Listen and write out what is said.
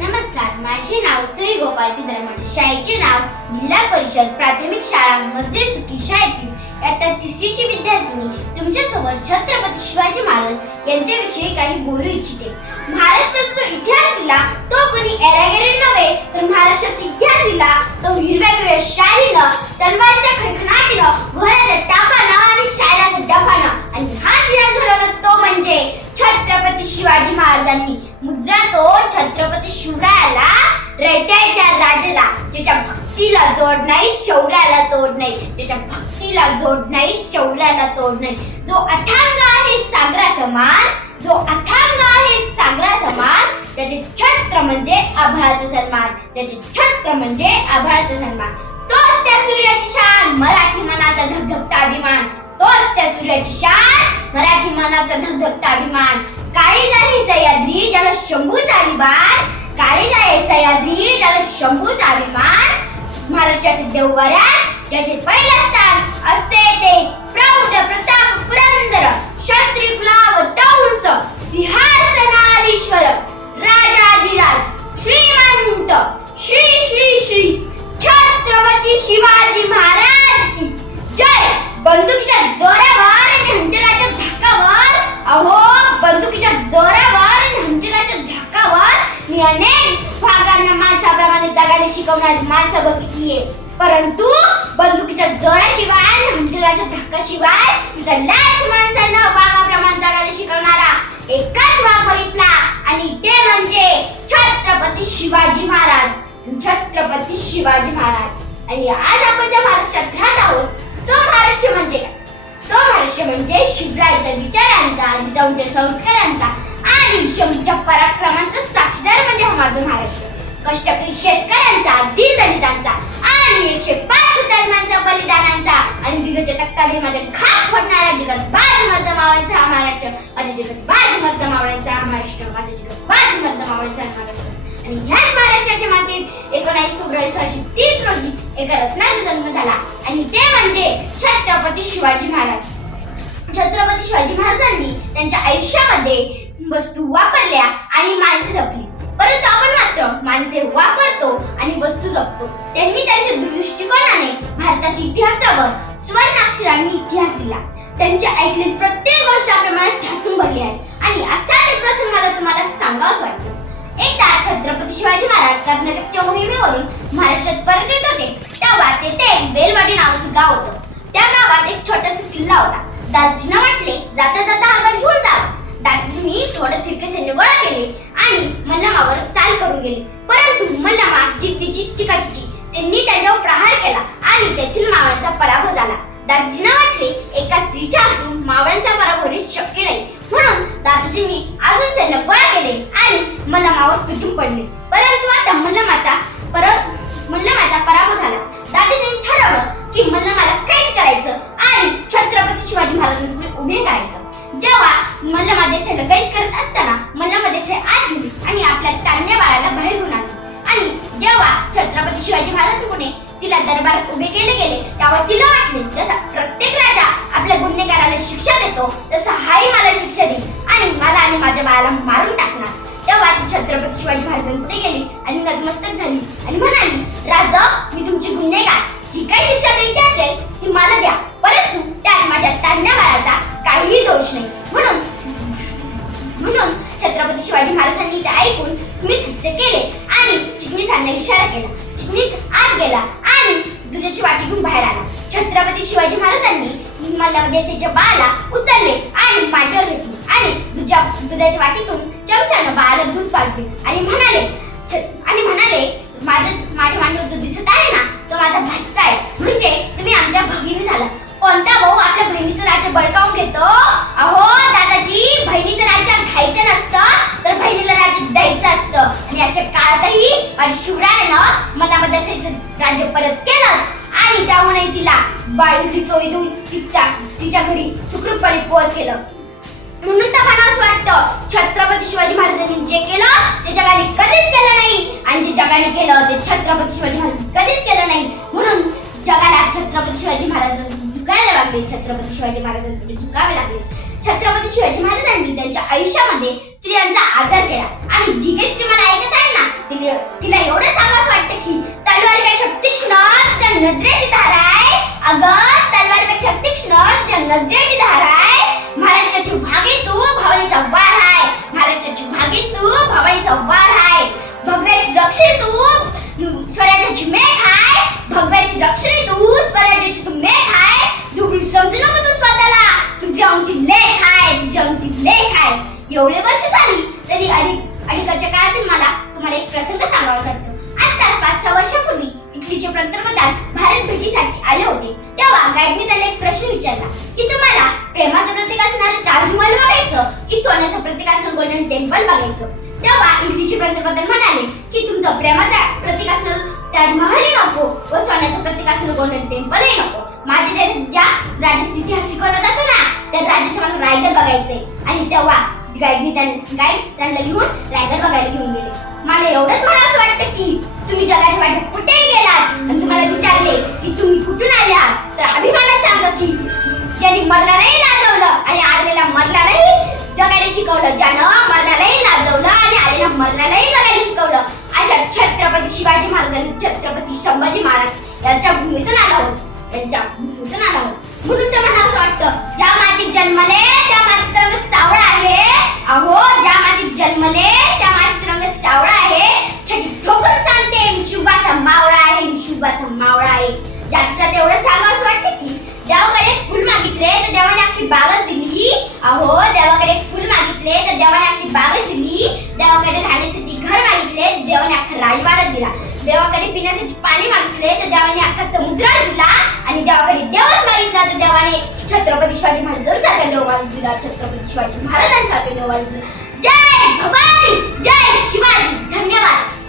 नमस्कार माझे नाव श्री गोपाल पिंजरे शाळेचे नाव जिल्हा परिषद प्राथमिक शाळा मसदे सुखी शाळेतील. आता तिसरीची विद्यार्थिनी तुमच्यासमोर छत्रपती शिवाजी महाराज यांच्याविषयी काही बोलू इच्छिते. महाराष्ट्राचा जो इतिहास दिला तो कोणी एरागेरे नव्हे तर महाराष्ट्राचा इतिहास दिला तो हिरव्या पिवळ्या शालीनं तलवारच्या खणखणाटीनं घोड्याच्या टापानं आणि शायराच्या डफानं आणि हा इतिहास घडवला तो म्हणजे छत्रपती शिवाजी महाराजांनी मुजरा तो छत्रपती शिवरायाला रयत्याच्या राजाला ज्याच्या भक्तीला जोड नाही शौर्याला तोड नाही. ज्याच्या भक्तीला जोड नाही शौर्याला तोड नाही. जो अथांग आहे सागरा समान जो अथांग आहे सागरा समान त्याचे छत्र म्हणजे आभाळाचा सन्मान. त्याचे छत्र म्हणजे आभाळाचा सन्मान. तोच त्या सूर्याची शान मराठी मनाचा धगधगता अभिमान. तोच त्या सूर्याची शान मराठी मनाचा धगधगता अभिमान. काळी सह्याद्री ज्याला शंभूचा अभिमान काळी झाली सह्याद्री ज्याला शंभूचा अभिमान महाराष्ट्राचे देववाऱ्यात ज्याचे पहिले स्थान असे ते प्रौढ प्रताप पुरंदर क्षत्रिय कुलावत उंच सिंहासनाधीश्वर राजाधिराज श्रीमंत श्री श्री श्री छत्रपती शिवाजी महाराज की. जय बंदुकीच्या जोरावर आणि हंटराच्या धाकावर अहो बंदुकीच्या जोरावर आणि हंटराच्या धाकावर मी अनेक भागांना माणसाप्रमाणे जगायला शिकवणारी माणसं बघितलीये. परंतु बंदुकीच्या जोराशिवाय आणि धक्काशिवाय धाकाशिवाय तुझ्या लाच माणसांना वाघाप्रमाण जगायला शिकवणारा एकच वाघ बघितला. आणि ते म्हणजे छत्रपती शिवाजी महाराज. छत्रपती शिवाजी महाराज. आणि आज आपण ज्या महाराष्ट्रात राहत आहोत तो महाराष्ट्र म्हणजे काय? तो महाराष्ट्र म्हणजे शिवरायांचा विचारांचा जिजाऊंच्या संस्कारांचा आणि शंभूच्या पराक्रमांचा आणि माझ्या घात फोडणाऱ्या जगात बाज मर्द मावळ्यांचा हा महाराष्ट्र माझ्या जगात बाज मर्द मावळ्यांचा हा महाराष्ट्र माझ्या जगात बाज मर्द मावळ्यांचा हा महाराष्ट्र आणि ह्याच महाराष्ट्राच्या मातीत एकोणीस फेब्रुवारी सोळाशे तीस रोजी एका रत्नाचा जन्म झाला. आणि ते म्हणजे छत्रपती शिवाजी महाराज. छत्रपती शिवाजी महाराजांनी त्यांच्या आयुष्यामध्ये वस्तू वापरल्या आणि माणसे जपली. परंतु आपण मात्र माणसे वापरतो आणि वस्तू जपतो. त्यांनी त्यांच्या दृष्टिकोनाने भारताच्या इतिहासावर स्वर्णाक्षरांनी इतिहास दिला त्यांच्या ऐकलेली प्रत्येक गोष्ट आपल्या मनात ठासून भरली आहे. आणि असाच एक प्रसंग मला तुम्हाला सांगावंच वाटतं एकदा छत्रपती शिवाजी महाराज कर्नाटकच्या मोहिमेवरून महाराष्ट्रात परत येत होते तेव्हा तेथे बेलवाडी नावाचं गाव होतं. त्या गावात एक छोटासा किल्ला होता. दादाजींना वाटले जाता जाता हा घेऊन जावा दादाजींनी थोडं थिरके सैन्य गोळा केले आणि मल्लमावर चाल करून गेले. परंतु मल्लमा जिद्दीची चिकाची त्यांनी त्याच्यावर प्रहार केला. आणि तेथील मावळ्यांचा पराभव झाला. दादाजींना वाटले एका स्त्रीच्या असून मावळ्यांचा पराभव होणे शक्य नाही. म्हणून दादाजींनी अजून सैन्य गोळा केले आणि मल्लमावर पिटून पडले. परंतु आता मल्लमाचा परत दरबारात उभे केले गेले. तेव्हा तिला वाटले जसा प्रत्येक राजा आपल्या गुन्हेगाराला शिक्षा देतो तसा हाही मला शिक्षा देईल. आणि मला आणि माझ्या बाळाला मारून टाकणार. तेव्हा ती छत्रपती शिवाजी महाराजांपुढे गेली आणि नतमस्तक झाली. आणि म्हणाली राजा मी तुमची गुन्हेगार. जी काही शिक्षा द्यायची असेल ती मला द्या. परंतु त्यात माझ्या तान्या बाळाचा काहीही दोष नाही. म्हणून म्हणून छत्रपती शिवाजी महाराजांनी ते ऐकून स्मित केले आणि चिटणीसांना इशारा केला. चिटणीस आत गेला. दुधाची वाटी घेऊन बाहेर आला. छत्रपती शिवाजी महाराजांनी मला देसाईच्या बाळाला उचलले आणि मांडीवर घेतली. आणि दुजा दुधाच्या वाटीतून चमच्यानं बाळाला दूध पाजले. आणि म्हणाले छ- आणि म्हणाले माझं माझ्या मांडीवर जो दिसत आहे ना तो माझा भाचा आहे. म्हणजे तुम्ही आमच्या भगिनी झाला. कोणता भाऊ आपल्या बहिणीचं पांढरी चोळी देऊन तिच्या तिच्या घरी सुखरूपपणे पोहोच केलं. म्हणून तर मला असं वाटतं छत्रपती शिवाजी महाराजांनी जे केलं ते जगाने कधीच केलं नाही. आणि जे जगाने केलं ते छत्रपती शिवाजी महाराज कधीच केलं नाही. म्हणून जगाला छत्रपती शिवाजी महाराज झुकायला लागले. छत्रपती शिवाजी महाराजांकडे झुकावे लागले. छत्रपती शिवाजी महाराजांनी त्यांच्या आयुष्यामध्ये स्त्रियांचा आदर केला. आणि जी काही स्त्री मला ऐकत आहे ना तिला तिला एवढं सांगावं वाटतं की तलवारीपेक्षा तीक्ष्ण त्या नजरे नजरेची धार आहे. महाराष्ट्राची भागी तू भावनेचा वार आहे. महाराष्ट्राची भागी तू भावनेचा वार आहे. भगव्याची दक्षिण तू स्वराज्याची मेघ आहे. भगव्याची दक्षिणी तू स्वराज्याची तू मेघ आहे. दुबळी समजू नको तू स्वतःला. तुझी आमची लेख आहे तुझी आमची लेख आहे. एवढे वर्ष झाली तरी अडी अलीकडच्या असणारं टेम्पल बघायचो. तेव्हा इटलीचे पंतप्रधान म्हणाले की तुमचं प्रेमाचा प्रतीक असणारं ताजमहलही नको व सोन्याचं प्रतीक असणारं गोल्डन टेम्पलही नको. माझ्या देशात ज्या राज्याचा इतिहास शिकवला जातो ना त्या राज्याचं मला रायगड बघायचंय. आणि तेव्हा गाईडनी त्यांना गाईड्स त्यांना घेऊन रायगड बघायला घेऊन गेले. मला एवढंच म्हणा असं वाटतं की तुम्ही जगाच्या वाटत कुठेही गेलात आणि तुम्हाला विचारले की तुम्ही कुठून आल्या तर अभिमानात सांगा की ज्यांनी मरणालाही लाजवलं आणि आलेला मरणालाही जगायला शिकवलं. ज्यानं मरणालाही लाजवलं आणि आलेल्या मरणालाही जगायला शिकवलं. अशा छत्रपती शिवाजी महाराजांनी छत्रपती संभाजी महाराज यांच्या भूमीतून आला आहोत यांच्या भूमीतून आला आहोत देवाकडे पिण्यासाठी पाणी मागितले तर देवाने अख्खा समुद्र दिला आणि देवाकडे देवच मागितला. तर देवाने छत्रपती शिवाजी महाराजांसारखा देव मागितला दिला. छत्रपती शिवाजी महाराजांसारखे देव मागितला दिला. जय भवानी जय शिवाजी. धन्यवाद.